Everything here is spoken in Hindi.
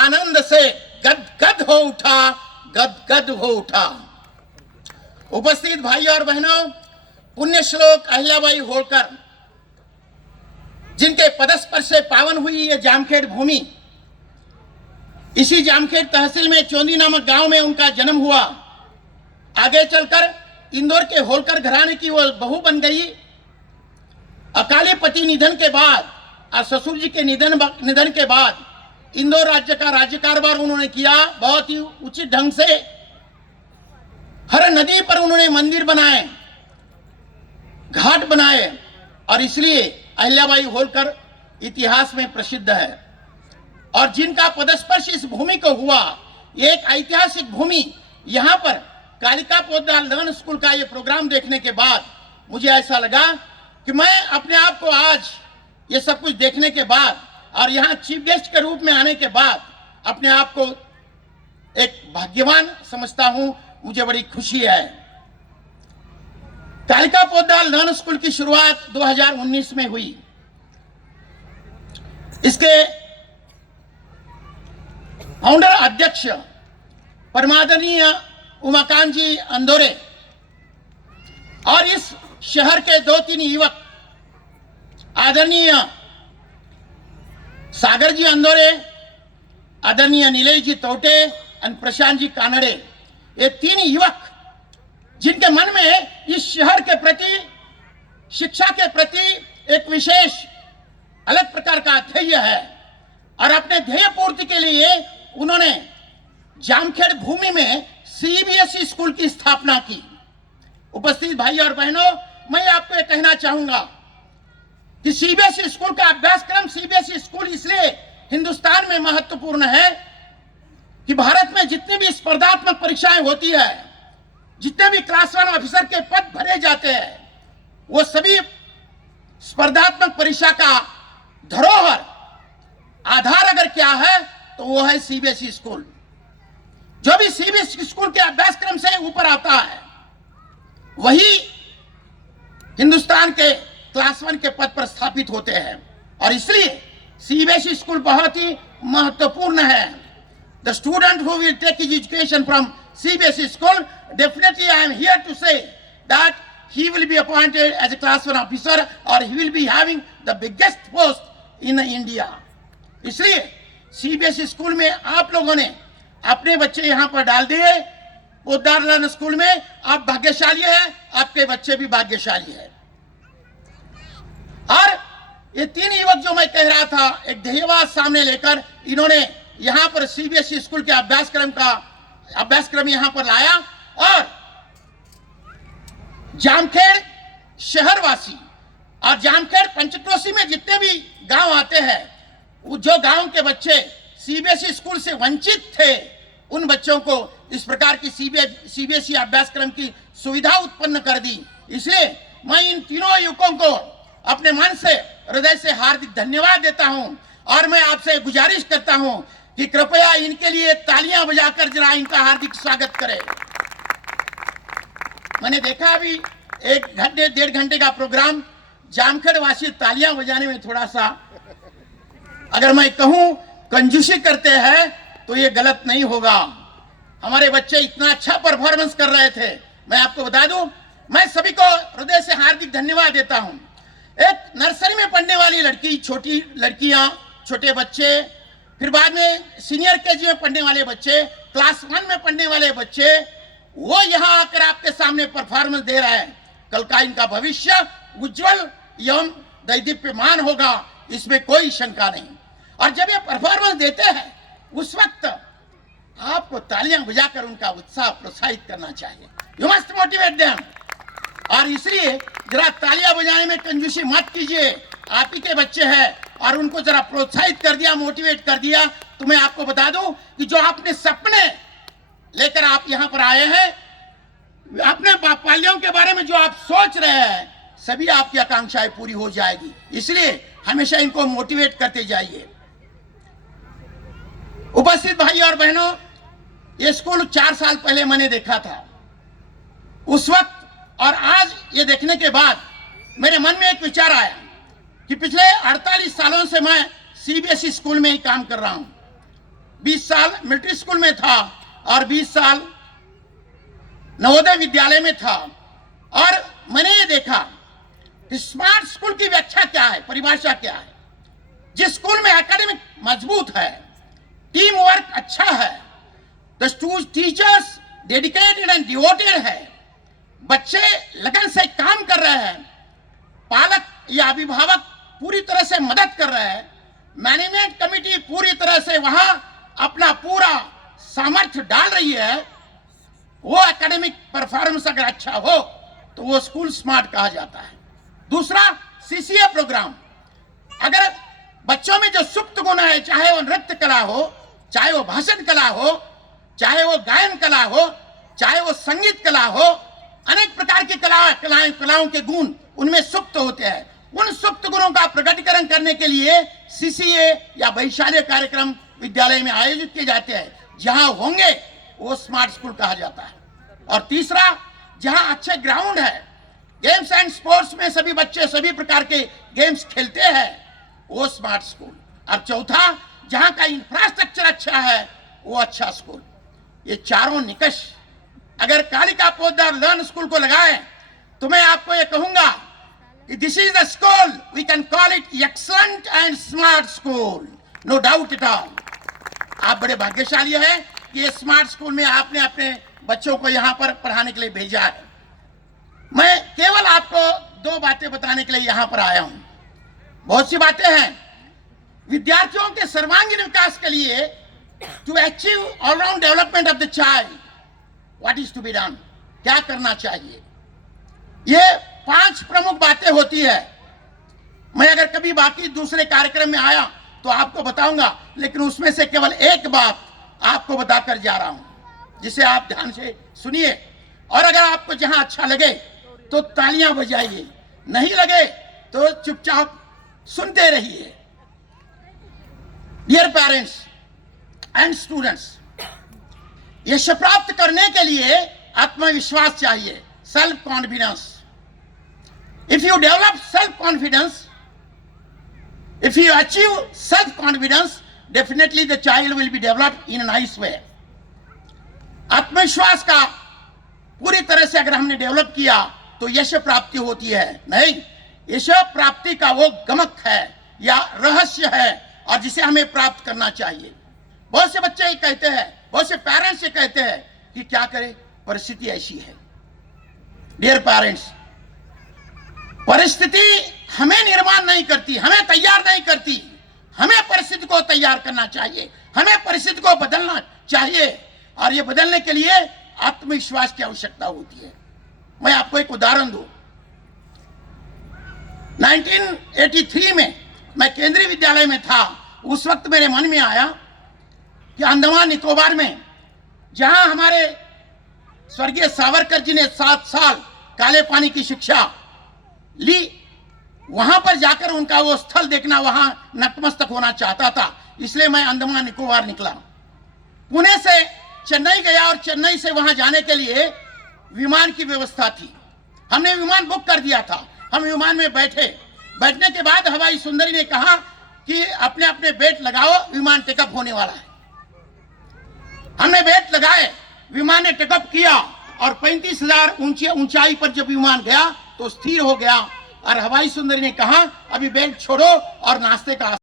आनंद से गदगद हो उठा, गदगद हो उठा। उपस्थित भाई और बहनों, पुण्य श्लोक अहिल्याबाई होलकर, जिनके पदस्पर्श से पावन हुई ये जामखेड़ भूमि, इसी जामखेड़ तहसील में चौंदी नामक गांव में उनका जन्म हुआ। आगे चलकर इंदौर के होलकर घराने की वो बहू बन गई। अकाले पति निधन के बाद और ससुर जी के निधन के बाद इंदौर राज्य का राज्य कारभार उन्होंने किया। बहुत ही उचित ढंग से हर नदी पर उन्होंने मंदिर बनाए, घाट बनाए, और इसलिए अहिल्याबाई होलकर इतिहास में प्रसिद्ध है। और जिनका पदस्पर्श इस भूमि को हुआ, ये एक ऐतिहासिक भूमि। यहाँ पर कालिका पोद्दार लर्न स्कूल का ये प्रोग्राम देखने के बाद मुझे ऐसा लगा कि मैं अपने आप को आज ये सब कुछ देखने के बाद और यहाँ चीफ गेस्ट के रूप में आने के बाद अपने आप को एक भाग्यवान समझता हूँ। मुझे बड़ी खुशी है। कालिका पोद्दार लर्न स्कूल की शुरुआत 2019 में हुई। इसके फाउंडर अध्यक्ष परमादरणीय उमाकांत जी अंदोरे और इस शहर के 2-3 युवक आदरणीय सागर जी अंदोरे, आदरणीय नीलेश जी तोटे और प्रशांत जी कानड़े, ये 3 युवक जिनके मन में इस शहर के प्रति, शिक्षा के प्रति एक विशेष अलग प्रकार का ध्येय है, और अपने ध्येय पूर्ति के लिए उन्होंने जामखेड़ भूमि में सीबीएसई स्कूल की स्थापना की। उपस्थित भाई और बहनों, मैं आपको ये कहना चाहूंगा कि सीबीएसई स्कूल का अभ्यासक्रम, सीबीएसई स्कूल इसलिए हिंदुस्तान में महत्वपूर्ण है कि भारत में जितनी भी स्पर्धात्मक परीक्षाएं होती है, जितने भी क्लास 1 ऑफिसर के पद भरे जाते हैं, वो सभी स्पर्धात्मक परीक्षा का धरोहर, आधार अगर क्या है तो वो है सीबीएसई स्कूल। जो भी सीबीएसई स्कूल के अभ्यासक्रम से ऊपर आता है, वही हिंदुस्तान के क्लास 1 के पद पर स्थापित होते हैं, और इसलिए सीबीएसई स्कूल बहुत ही महत्वपूर्ण है। The student who will take his education from CBSE school, definitely I am here to say that he will be appointed as a class 1 officer, or he will be having the biggest post in India. इसलिए CBSE स्कूल में आप लोगों ने अपने बच्चे यहाँ पर डाल दिए। पोद्दार लर्न स्कूल में आप भाग्यशाली हैं, आपके बच्चे भी भाग्यशाली हैं। और ये 3 युवक जो मैं कह रहा था, एक ध्येयवाद सामने लेकर इन्होंने यहाँ पर CBSE स्कूल के अभ्यासक्रम यहाँ पर लाया, और जामखेड़ शहरवासी और जामखेड़ पंचक्रोशी में जितने भी गांव आते हैं, जो गांव के बच्चे सीबीएसई स्कूल से वंचित थे, उन बच्चों को इस प्रकार की सीबीएसई अभ्यासक्रम की सुविधा उत्पन्न कर दी। इसलिए मैं इन तीनों युवकों को अपने मन से, हृदय से हार्दिक धन्यवाद देता हूं, और मैं आपसे गुजारिश करता हूं कि कृपया इनके लिए तालियां बजाकर जरा इनका हार्दिक स्वागत करें। मैंने देखा अभी 1-1.5 घंटे का प्रोग्राम, जामखेड़ वासी तालियां बजाने में थोड़ा सा, अगर मैं कहूं कंजूसी करते हैं तो ये गलत नहीं होगा। हमारे बच्चे इतना अच्छा परफॉर्मेंस कर रहे थे। मैं आपको बता दूं, मैं सभी को हृदय से हार्दिक धन्यवाद देता हूं। एक नर्सरी में पढ़ने वाली लड़की, छोटी लड़कियां, छोटे बच्चे, फिर बाद में सीनियर केजी में पढ़ने वाले बच्चे, क्लास 1 में पढ़ने वाले बच्चे, वो यहाँ आकर आपके सामने परफॉर्मेंस दे रहे हैं। कल का इनका भविष्य उज्जवल एवं दैदीप्यमान होगा, इसमें कोई शंका नहीं। और जब ये परफॉर्मेंस देते हैं, उस वक्त आपको तालियां बजाकर उनका उत्साह प्रोत्साहित करना चाहिए। You must motivate them. और इसलिए जरा तालियां बजाने में कंजूसी मत कीजिए। आप ही के बच्चे हैं, और उनको जरा प्रोत्साहित कर दिया, मोटिवेट कर दिया, तो मैं आपको बता दूं कि जो आपने सपने लेकर आप यहाँ पर आए हैं, अपने बापालियों के बारे में जो आप सोच रहे हैं, सभी आपकी आकांक्षाएं पूरी हो जाएगी। इसलिए हमेशा इनको मोटिवेट करते जाइए। उपस्थित भाई और बहनों, ये स्कूल 4 साल पहले मैंने देखा था। उस वक्त और आज ये देखने के बाद मेरे मन में एक विचार आया कि पिछले 48 सालों से मैं सीबीएसई स्कूल में ही काम कर रहा हूं। 20 साल मिलिट्री स्कूल में था और 20 साल नवोदय विद्यालय में था, और मैंने ये देखा कि स्मार्ट स्कूल की व्याख्या क्या है, परिभाषा क्या है। जिस स्कूल में एकेडमिक मजबूत है, टीम वर्क अच्छा है, the teachers dedicated and devoted है, बच्चे लगन से काम कर रहे हैं, पालक या अभिभावक पूरी तरह से मदद कर रहे हैं, मैनेजमेंट कमेटी पूरी तरह से वहां अपना पूरा सामर्थ्य डाल रही है, वो एकेडमिक परफॉर्मेंस अगर अच्छा हो तो वो स्कूल स्मार्ट कहा जाता है। दूसरा, सीसीए प्रोग्राम। अगर बच्चों में जो सुप्त गुण है, चाहे वो नृत्य कला हो, चाहे वो भाषण कला हो, चाहे वो गायन कला हो, चाहे वो संगीत कला हो, अनेक प्रकार की कलाओं के गुण उनमें सुप्त होते हैं। उन सुप्त गुणों का प्रकटीकरण करने के लिए सीसीए या वैशाल्य कार्यक्रम विद्यालय में आयोजित किए जाते हैं। जहां होंगे वो स्मार्ट स्कूल कहा जाता है। और तीसरा, जहां अच्छे ग्राउंड है, गेम्स एंड स्पोर्ट्स में सभी बच्चे सभी प्रकार के गेम्स खेलते हैं, वो स्मार्ट स्कूल। और चौथा, जहां का इंफ्रास्ट्रक्चर अच्छा है, वो अच्छा स्कूल। ये चारों निकष अगर कालिका पोद्दार लर्न स्कूल को लगाए तो मैं आपको ये कहूंगा कि this is the school, we can call it excellent and smart school, no doubt at all. आप बड़े भाग्यशाली हैं कि ये स्मार्ट स्कूल में आपने अपने बच्चों को यहां पर पढ़ाने के लिए भेजा है। मैं केवल आपको 2 बातें बताने के लिए यहां पर आया हूं। बहुत सी बातें हैं। विद्यार्थियों के सर्वांगीण विकास के लिए, to achieve all round development of the child, what is to be done, क्या करना चाहिए, ये 5 प्रमुख बातें होती है। मैं अगर कभी बाकी दूसरे कार्यक्रम में आया तो आपको बताऊंगा, लेकिन उसमें से केवल एक बात आपको बताकर जा रहा हूं, जिसे आप ध्यान से सुनिए। और अगर आपको जहां अच्छा लगे तो तालियां बजाइए, नहीं लगे तो चुपचाप सुनते रहिए। डियर पेरेंट्स एंड स्टूडेंट्स, यश प्राप्त करने के लिए आत्मविश्वास चाहिए, self confidence. If you develop self confidence, if you achieve self confidence, definitely the child will be developed in a nice way. आत्मविश्वास का पूरी तरह से अगर हमने डेवलप किया तो यश प्राप्ति होती है। नहीं, यश प्राप्ति का वो गमक है या रहस्य है, और जिसे हमें प्राप्त करना चाहिए। बहुत से बच्चे ये कहते हैं, बहुत से पेरेंट्स ये कहते हैं कि क्या करें, परिस्थिति ऐसी है। डियर पेरेंट्स, परिस्थिति हमें निर्माण नहीं करती, हमें तैयार नहीं करती। हमें परिस्थिति को तैयार करना चाहिए, हमें परिस्थिति को बदलना चाहिए, और ये बदलने के लिए आत्मविश्वास की आवश्यकता होती है। मैं आपको एक उदाहरण दूं। 1983 में मैं केंद्रीय विद्यालय में था। उस वक्त मेरे मन में आया कि अंडमान निकोबार में, जहां हमारे स्वर्गीय सावरकर जी ने 7 साल काले पानी की शिक्षा ली, वहां पर जाकर उनका वो स्थल देखना, वहां नतमस्तक होना चाहता था। इसलिए मैं अंडमान निकोबार निकला। पुणे से चेन्नई गया, और चेन्नई से वहां जाने के लिए विमान की व्यवस्था थी। हमने विमान बुक कर दिया था। हम विमान में बैठे। बैठने के बाद हवाई सुंदरी ने कहा कि अपने अपने बेल्ट लगाओ, विमान टेकअप होने वाला है। हमने बेल्ट लगाए, विमान ने टेकअप किया, और 35,000 ऊंचाई पर जब विमान गया तो स्थिर हो गया। और हवाई सुंदरी ने कहा, अभी बेल्ट छोड़ो और नाश्ते का